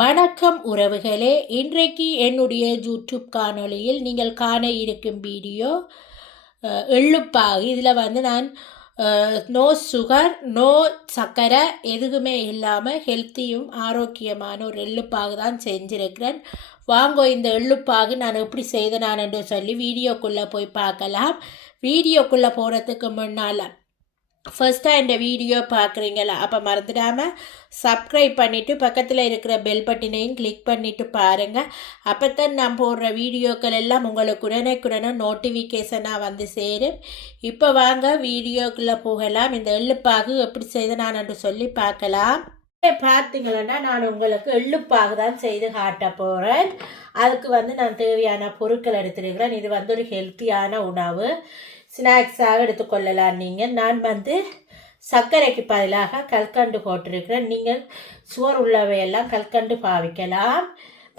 வணக்கம் உறவுகளே. இன்றைக்கு என்னுடைய யூடியூப் காணொளியில் நீங்கள் காண இருக்கும் வீடியோ எழுப்பாகு இதில் வந்து நான் நோ சுகர் நோ சர்க்கரை எதுவுமே இல்லாமல் ஹெல்த்தியும் ஆரோக்கியமான ஒரு எள்ளுப்பாகு தான் செஞ்சுருக்கிறேன். வாங்கோ இந்த எள்ளுப்பாகு நான் எப்படி செய்தேன் என்று சொல்லி வீடியோக்குள்ளே போய் பார்க்கலாம். வீடியோக்குள்ளே போகிறதுக்கு முன்னால் ஃபர்ஸ்ட்டாக இந்த வீடியோ பார்க்குறீங்களா? அப்போ மறந்துடாமல் சப்ஸ்கிரைப் பண்ணிவிட்டு பக்கத்தில் இருக்கிற பெல் பட்டினையும் கிளிக் பண்ணிவிட்டு பாருங்கள் அப்போ தான் நான் போடுற வீடியோக்கள் எல்லாம் உங்களுக்கு உடனுக்குடனே நோட்டிஃபிகேஷனாக வந்து சேரும். இப்போ வாங்க வீடியோக்குள்ளே போகலாம். இந்த எள்ளுப்பாகு எப்படி செய்து நான் என்று சொல்லி பார்க்கலாம். பார்த்தீங்களன்னா நான் உங்களுக்கு எள்ளுப்பாகு தான் செய்து காட்ட போகிறேன் அதுக்கு வந்து நான் தேவையான பொருட்கள் எடுத்துருக்கிறேன். இது வந்து ஒரு ஹெல்த்தியான உணவு. ஸ்நாக்ஸாக எடுத்துக்கொள்ளலாம். நீங்கள் நான் வந்து சர்க்கரைக்கு பதிலாக கல்கண்டு போட்டிருக்கிறேன். நீங்கள் சுவர் உள்ளவையெல்லாம் கல்கண்டு பாவிக்கலாம்.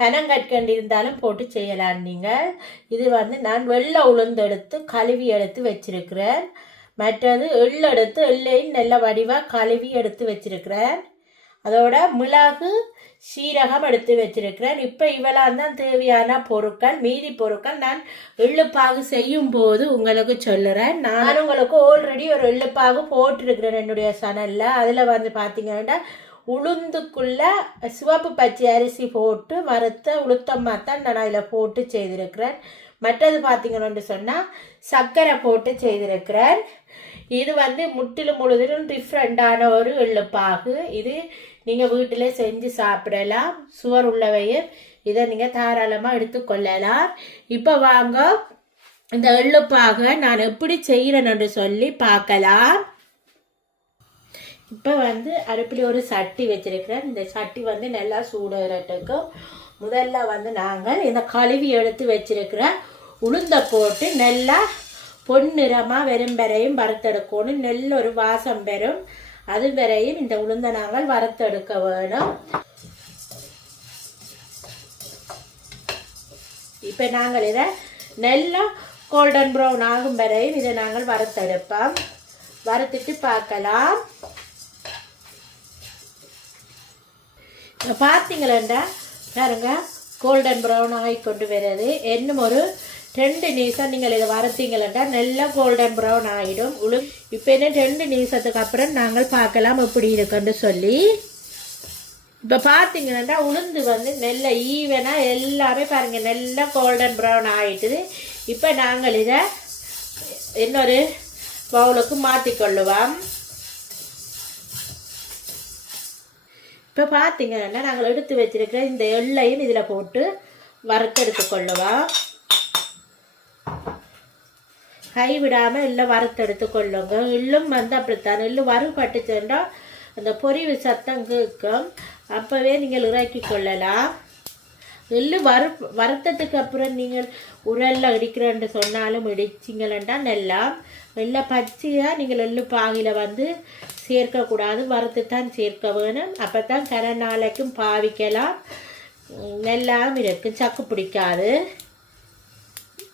பனங்கற்கண்டு இருந்தாலும் போட்டு செய்யலாம் நீங்கள். இது வந்து நான் வெள்ளை உளுந்து எடுத்து கழுவி எடுத்து வச்சிருக்கிறேன். மற்றது எள் எடுத்து எள்ளையும் நல்ல வடிவாக கழுவி எடுத்து வச்சிருக்கிறேன். அதோட மிளகு சீரகம் எடுத்து வச்சிருக்கிறேன். இப்போ இவெல்லாம் தான் தேவையான பொருட்கள் மீதி பொருட்கள் நான் எள்ளுப்பாகு செய்யும் போது உங்களுக்கு சொல்லுறேன். நான் உங்களுக்கு ஆல்ரெடி ஒரு எள்ளுப்பாகு போட்டிருக்கிறேன் என்னுடைய சனலில் அதில் வந்து பார்த்தீங்கன்னா உளுந்துக்குள்ள சிவப்பு பச்சை அரிசி போட்டு வறுத்த உளுத்தம்மா தான் நான் அதில் போட்டு செய்திருக்கிறேன். மற்றது பார்த்தீங்கன்னு சொன்னால் சர்க்கரை போட்டு செய்திருக்கிறேன். இது வந்து முற்றிலும் முழுதிலும் டிஃப்ரெண்டான ஒரு எள்ளுப்பாகு இது நீங்கள் வீட்டிலே செஞ்சு சாப்பிடலாம். சுவர் உள்ளவையும் இதை நீங்கள் தாராளமாக எடுத்துக்கொள்ளலாம் இப்போ வாங்க இந்த எள்ளுப்பாக நான் எப்படி செய்கிறேன்னு சொல்லி பார்க்கலாம். இப்போ வந்து அடுப்பில் ஒரு சட்டி வச்சுருக்கிறேன். இந்த சட்டி வந்து நல்லா சூடுறதுக்கு முதல்ல வந்து நாங்கள் இந்த கழுவி எடுத்து வச்சிருக்கிற உளுந்த போட்டு நல்லா பொன்னிறமாக வெறும் வரையும் வறுத்தெடுக்கணும் நல்ல ஒரு வாசம் பெறும். அது வரையும் இந்த உளுந்த நாங்கள் வறுத்தெடுக்க வேணும். இப்போ நாங்கள் இதை நல்லா கோல்டன் ப்ரௌன் ஆகும் வரையும் இதை நாங்கள் வறுத்தெடுப்போம். வறுத்துட்டு பார்க்கலாம். இப்போ பார்த்தீங்களா பாருங்க கோல்டன் ப்ரௌன் ஆகி கொண்டு வருது. இன்னும் ஒரு ரெண்டு நிமிஷம் நீங்கள் இதை வறுத்தீங்களா நல்லா கோல்டன் ப்ரௌன் ஆகிடும் உளு இப்போ என்ன ரெண்டு நிமிஷத்துக்கு அப்புறம் நாங்கள் பார்க்கலாம் எப்படி இருக்குன்னு சொல்லி. இப்போ பார்த்தீங்கன்னா உளுந்து வந்து நல்ல ஈவனாக எல்லாமே பாருங்கள் நல்லா கோல்டன் ப்ரௌன் ஆகிட்டுது இப்போ நாங்கள் இதை இன்னொரு பவுலுக்கு மாற்றிக்கொள்ளுவோம். இப்போ பார்த்தீங்கன்னா நாங்கள் எடுத்து வச்சிருக்கிற இந்த எள்ளையும் இதில் போட்டு வறுத்தெடுத்து கொள்ளுவோம் கை விடாமல் எல்லாம் வறுத்து எடுத்துக்கொள்ளுங்க. எள்ளும் வந்து அப்படித்தான். எள்ளு வறுபட்டுச்சுன்னா அந்த பொறிவு சத்தம் கேட்கும். அப்போவே நீங்கள் இறக்கி கொள்ளலாம். எள்ளு வறு வறுத்ததுக்கு அப்புறம் நீங்கள் உரல்ல இடிக்கிறேன்னு சொன்னாலும் இடிச்சிங்களா நல்லா நல்லா பச்சையாக நீங்கள் எள்ளு பாகியில் வந்து சேர்க்கக்கூடாது. வறுத்து தான் சேர்க்க வேணும். அப்போ தான் கரை நாளைக்கும் பாவிக்கலாம் நெல்லாம் இருக்கும். சக்கு பிடிக்காது.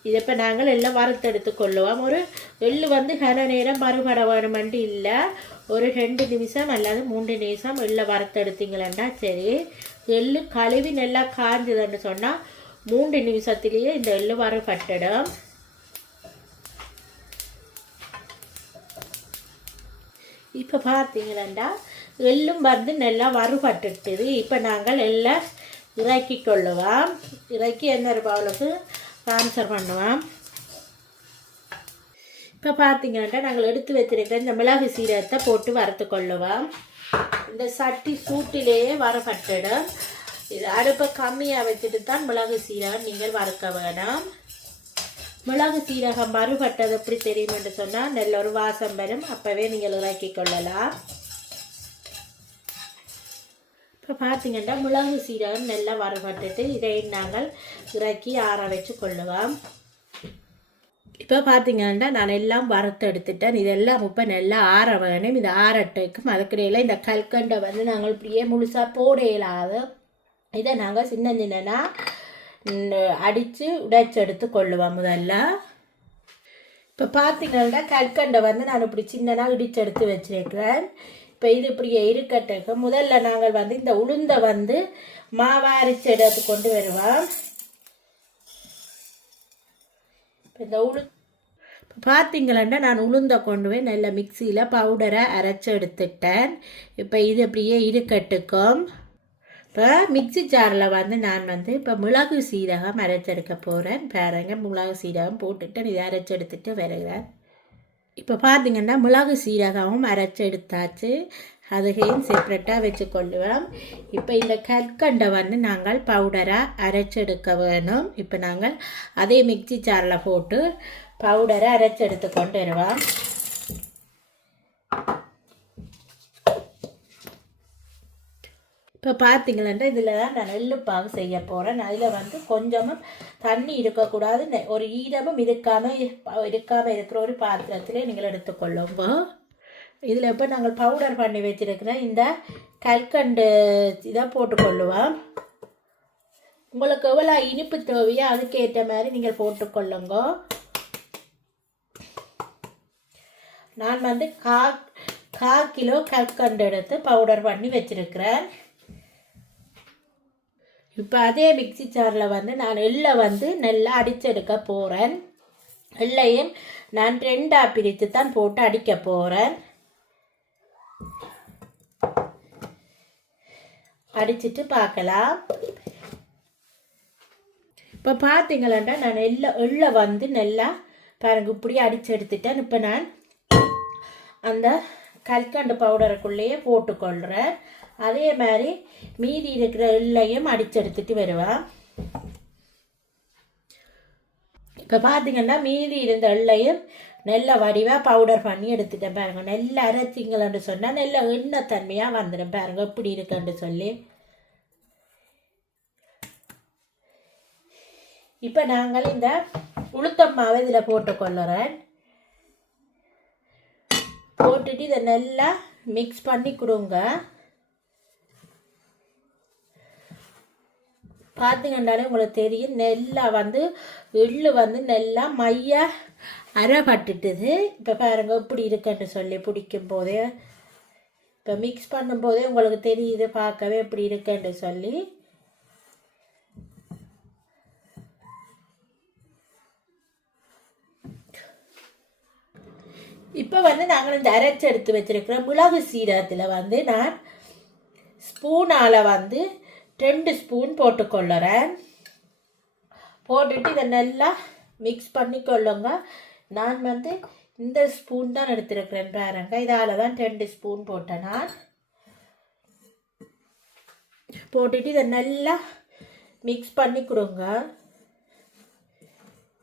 இதை இப்போ நாங்கள் எல்லாம் வறுத்தெடுத்து கொள்ளுவோம் ஒரு எள்ளு வந்து கன நேரம் மறுபட வேணுமெண்டு இல்லை ஒரு ரெண்டு நிமிஷம் அல்லாது மூன்று நிமிஷம் எள்ளை வறுத்தெடுத்தீங்களா சரி எள்ளு கழுவி நல்லா காஞ்சதுன்னு சொன்னால் மூன்று நிமிஷத்துலேயே இந்த எள்ளு வறுபட்டுடும் இப்போ பார்த்தீங்களா எள்ளும் வந்து நல்லா வறுபட்டுட்டுது இப்போ நாங்கள் எல்லாம் இறக்கி கொள்ளுவோம் இறக்கி என்ன பவுலுக்கு ட்ரான்ஸ்ஃபர் பண்ணுவோம். இப்போ பார்த்தீங்கன்னா நாங்கள் எடுத்து வச்சிருக்கிற இந்த மிளகு சீரகத்தை போட்டு வறுத்து கொள்ளுவோம். இந்த சட்டி சூட்டிலேயே வரப்பட்டுடும். இது அடுப்பை கம்மியாக வச்சுட்டு தான் மிளகு சீரகம் நீங்கள் வறுக்க வேணும். மிளகு சீரகம் மறுபட்டது எப்படி தெரியும் என்று சொன்னால் நல்ல ஒரு வாசம் வரும். அப்போவே நீங்கள் இறக்கி கொள்ளலாம். இப்போ பார்த்தீங்கன்னா மிளகு சீரகம் நல்லா வறுபட்டுட்டு இதை நாங்கள் இறக்கி ஆற வச்சு கொள்ளுவோம். இப்போ பார்த்தீங்கன்னா நான் எல்லாம் வறுத்து எடுத்துட்டேன். இதெல்லாம் இப்போ நல்லா ஆற வேணும். இது ஆறட்டைக்கும் அதுக்கிடையில் இந்த கல்கண்டை வந்து நாங்கள் இப்படியே முழுசாக போட இயலாது. இதை நாங்கள் சின்ன சின்னனாக அடித்து உடைச்செடுத்து கொள்ளுவோம் முதல்ல. இப்போ பார்த்தீங்கன்னா கற்கண்டை வந்து நான் இப்படி சின்னதாக இடிச்செடுத்து வச்சிருக்கிறேன். இப்போ இது இப்படியே இருக்கட்டுக்கு முதல்ல நாங்கள் வந்து இந்த உளுந்தை வந்து மாவாரிச்சு எடுத்து கொண்டு வருவோம். இந்த உளு பார்த்தீங்களா நான் உளுந்த கொண்டு போய் நல்ல மிக்சியில் பவுடரை அரைச்சி எடுத்துட்டேன். இப்போ இது அப்படியே இருக்கட்டுக்கும். இப்போ மிக்ஸி ஜாரில் வந்து நான் வந்து இப்போ மிளகு சீரகம் அரைச்செடுக்க போகிறேன் பாருங்க மிளகு சீரகம் போட்டுட்டு இதை அரைச்செடுத்துட்டு வருகிறேன். இப்போ பார்த்தீங்கன்னா மிளகு சீரகமும் அரைச்சி எடுத்தாச்சு. அதையும் செப்ரேட்டாக வரோம் இப்போ இந்த கற்கண்டை வந்து நாங்கள் பவுடராக அரைச்செடுக்க வேணும். இப்போ நாங்கள் அதே மிக்ஸி ஜாரில் போட்டு பவுடரை அரைச்செடுத்து கொண்டு வருவோம். இப்போ பார்த்தீங்களா இதில் தான் நான் நெல்லுப்பாகு செய்ய போகிறேன் அதில் வந்து கொஞ்சமும் தண்ணி இருக்கக்கூடாது ஒரு ஈரமும் இருக்காமல் இருக்காமல் இருக்கிற ஒரு பாத்திரத்திலே நீங்கள் எடுத்துக்கொள்ளுங்க இதில் இப்போ நாங்கள் பவுடர் பண்ணி வச்சிருக்கிற இந்த கல்கண்டு இதை போட்டுக்கொள்ளுவோம். உங்களுக்கு எவ்வளோ இனிப்பு தேவையோ அதுக்கேற்ற மாதிரி நீங்கள் போட்டுக்கொள்ளுங்க. நான் வந்து கா கா கிலோ கல்கண்டு எடுத்து பவுடர் பண்ணி வச்சுருக்கிறேன். இப்போ அதே மிக்ஸி ஜாரில் வந்து நான் எள்ளை வந்து நல்லா அடிச்செடுக்க போகிறேன் எள்ளையும் நான் ரெண்டாக பிரித்து தான் போட்டு அடிக்க போகிறேன் அடிச்சிட்டு பார்க்கலாம். இப்போ பார்த்தீங்களா நான் எள்ள எள்ளை வந்து நல்லா பாருங்க இப்படி அடிச்சு எடுத்துட்டேன். இப்போ நான் அந்த கல்கண்டு பவுடருக்குள்ளேயே போட்டுக்கொள்கிறேன் அதே மாதிரி மீதி இருக்கிற எள்ளையும் அடிச்செடுத்துட்டு வருவேன் இப்போ பார்த்தீங்கன்னா மீதி இருந்த எள்ளையும் நெல்லை வடிவாக பவுடர் பண்ணி எடுத்துட்டேன் பாருங்கள் நெல்லை அரைச்சிங்களன்னு சொன்னால் நெல்லை எண்ணெய் தன்மையாக வந்துடும் பாருங்கள் எப்படி இருக்குன்னு சொல்லி. இப்போ நாங்கள் இந்த உளுத்தம் மாவை இதில் போட்டுக்கொள்ளுறேன் போட்டுட்டு இதை நல்லா மிக்ஸ் பண்ணி கொடுங்க. பார்த்துங்கன்னாலே உங்களுக்கு தெரியும் நெல்லா வந்து எள்ளு வந்து நெல்லா மைய அரைப்பட்டுட்டுது இப்போ பாருங்க இப்படி இருக்குன்னு சொல்லி பிடிக்கும் போதே. இப்போ மிக்ஸ் பண்ணும்போதே உங்களுக்கு தெரியுது பார்க்கவே இப்படி இருக்குன்னு சொல்லி. இப்போ வந்து நாங்கள் இந்த அரைச்சி எடுத்து வச்சுருக்கிற மிளகு சீரகத்தில் வந்து நான் ஸ்பூனால் வந்து ரெண்டு ஸ்பூன் போட்டுக்கொள்ளுறேன் போட்டுட்டு இதை நல்லா மிக்ஸ் பண்ணிக்கொள்ளுங்க நான் வந்து இந்த ஸ்பூன் தான் எடுத்திருக்கிறேன் பாருங்க. இதால் தான் ரெண்டு ஸ்பூன் போட்டேன் நான். போட்டுட்டு இதை நல்லா மிக்ஸ் பண்ணி கொடுங்க.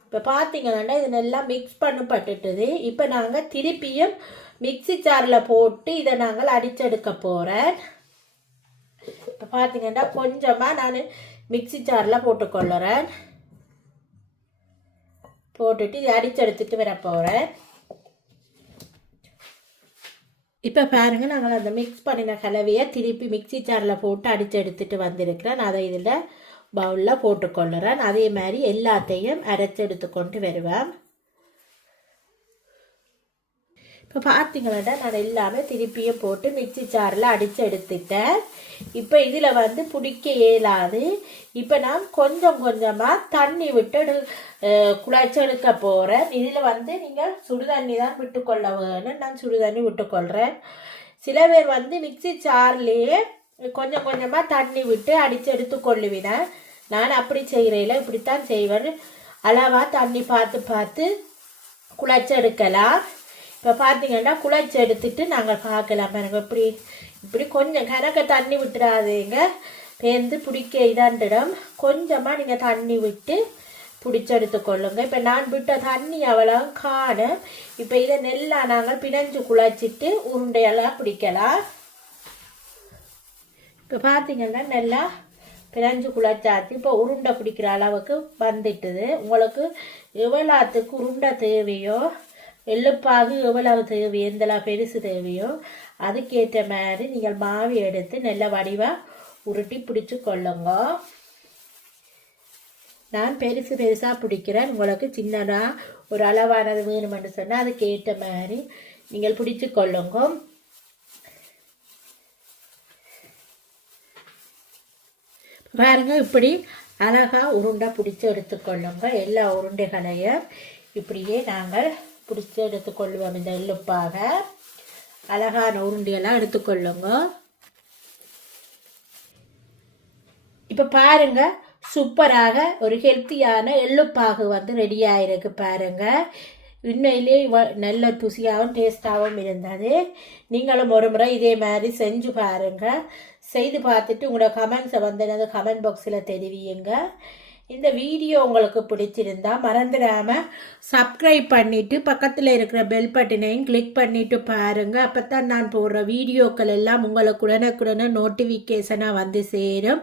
இப்போ பார்த்தீங்கன்னா இது நல்லா மிக்ஸ் பண்ணப்பட்டுட்டுது. இப்போ நாங்கள் திருப்பியும் மிக்ஸி ஜாரில் போட்டு இதை நாங்கள் அடிச்செடுக்க போகிறேன் இப்போ பார்த்தீங்கன்னா கொஞ்சமாக நான் மிக்ஸி ஜாரில் போட்டுக்கொள்ளுறேன். போட்டுட்டு இதை அடிச்செடுத்துட்டு வர போகிறேன் இப்போ பாருங்க நாங்கள் அந்த மிக்ஸ் பண்ணின கலவையை திருப்பி மிக்ஸி ஜாரில் போட்டு அடித்து எடுத்துட்டு வந்திருக்கிறேன் அதை இதில் பவுலில் போட்டுக்கொள்ளுறேன். அதே மாதிரி எல்லாத்தையும் அரைச்செடுத்து எடுத்துக்கொண்டு வருவேன். இப்போ பார்த்தீங்கன்னா நான் எல்லாமே திருப்பியும் போட்டு மிக்ஸி சாரில் அடித்து எடுத்துட்டேன். இப்போ இதில் வந்து பிடிக்க இயலாது. இப்போ நான் கொஞ்சம் கொஞ்சமாக தண்ணி விட்டு எடு குழச்சி எடுக்க போகிறேன் இதில் வந்து நீங்கள் சுடுதண்ணி தான் விட்டுக்கொள்ள வேணும். நான் சுடுதண்ணி விட்டுக்கொள்கிறேன் சில பேர் வந்து மிக்ஸி சார்லேயே கொஞ்சம் கொஞ்சமாக தண்ணி விட்டு அடித்து எடுத்து கொள்ளுவினேன். நான் அப்படி செய்கிறேன் இப்படித்தான் செய்வேன். அளவாக தண்ணி பார்த்து பார்த்து குழச்சி எடுக்கலாம். இப்போ பார்த்தீங்கன்னா குழச்சி எடுத்துட்டு நாங்கள் பார்க்கலாம் பாருங்கள் இப்படி இப்படி கொஞ்சம் கணக்க தண்ணி விட்டுறாதீங்க. பேர்ந்து பிடிக்க இதாண்டிடம். கொஞ்சமாக நீங்கள் தண்ணி விட்டு பிடிச்சி கொள்ளுங்க. இப்போ நான் விட்ட தண்ணி அவ்வளோ காணும். இப்போ இதை நெல்லாக நாங்கள் பிணைஞ்சு குழச்சிட்டு உருண்டையெல்லாம் பிடிக்கலாம். இப்போ பார்த்தீங்கன்னா நல்லா பிரஞ்சு குழச்சாச்சு இப்போ உருண்டை பிடிக்கிற அளவுக்கு வந்துட்டுது. உங்களுக்கு எவ்வளோத்துக்கு உருண்டை தேவையோ எள்ளுப்பாகு எவ்வளவு தேவை எந்தளவு பெருசு தேவையோ அதுக்கேற்ற மாதிரி நீங்கள் மாவு எடுத்து நல்ல வடிவாக உருட்டி பிடிச்சி கொள்ளுங்க. நான் பெருசு பெருசாக பிடிக்கிறேன். உங்களுக்கு சின்னதாக ஒரு அளவானது வேணுமென்று சொன்னால் அதுக்கேற்ற மாதிரி நீங்கள் பிடிச்சி கொள்ளுங்க. பாருங்க இப்படி அழகாக உருண்டை பிடிச்சி எடுத்துக்கொள்ளுங்க எல்லா உருண்டைகளையும் இப்படியே நாங்கள் பிடிச்சி எடுத்துக்கொள்வோம் இந்த எள்ளுப்பாக அழகான உருண்டையெல்லாம் எடுத்துக்கொள்ளுங்க இப்போ பாருங்க சூப்பராக ஒரு ஹெல்த்தியான எள்ளுப்பாகு வந்து ரெடி ஆயிருக்கு பாருங்க. உண்மையிலே நல்ல ருசியாகவும் டேஸ்டாகவும் இருந்தது. நீங்களும் ஒரு முறை இதே மாதிரி செஞ்சு பாருங்கள் செய்து பார்த்துட்டு உங்களோட கமெண்ட்ஸை வந்து எனது கமெண்ட் பாக்ஸில் தெரிவியுங்க. இந்த வீடியோ உங்களுக்கு பிடிச்சிருந்தா மறந்துடாமல் சப்ஸ்கிரைப் பண்ணிவிட்டு பக்கத்தில் இருக்கிற பெல் பட்டனையும் கிளிக் பாருங்கள் அப்போ தான் நான் போடுற வீடியோக்கள் எல்லாம் உங்களுக்கு உடனுக்குடனே நோட்டிஃபிகேஷனாக வந்து சேரும்.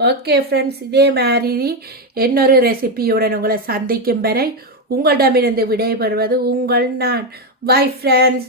ஓகே ஃப்ரெண்ட்ஸ் இதே மாதிரி இன்னொரு ரெசிபியுடன் உங்களை சந்திக்கும் வரை உங்களிடமிருந்து விடைபெறுவது உங்கள் நான். Bye friends